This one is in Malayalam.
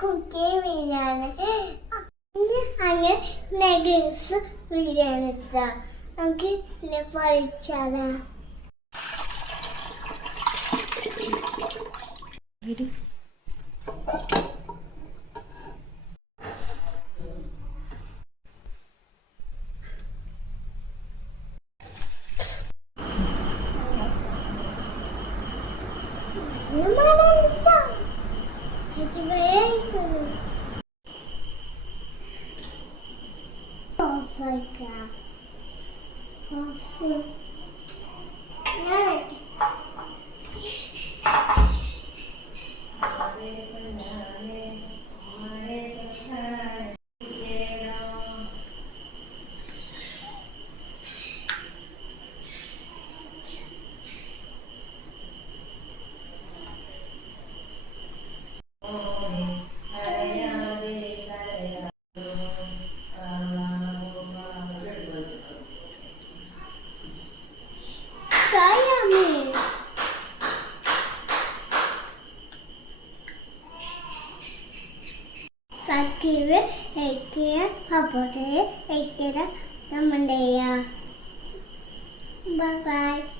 കുക്കി ബിരിയാണി അങ്ങനെ നഗറ്റ്സ് ബിരിയാണി നമുക്ക് പൊഴിച്ചാലാ. Sakit, ekor, apa deh? Ekor, nama dia. Bye bye.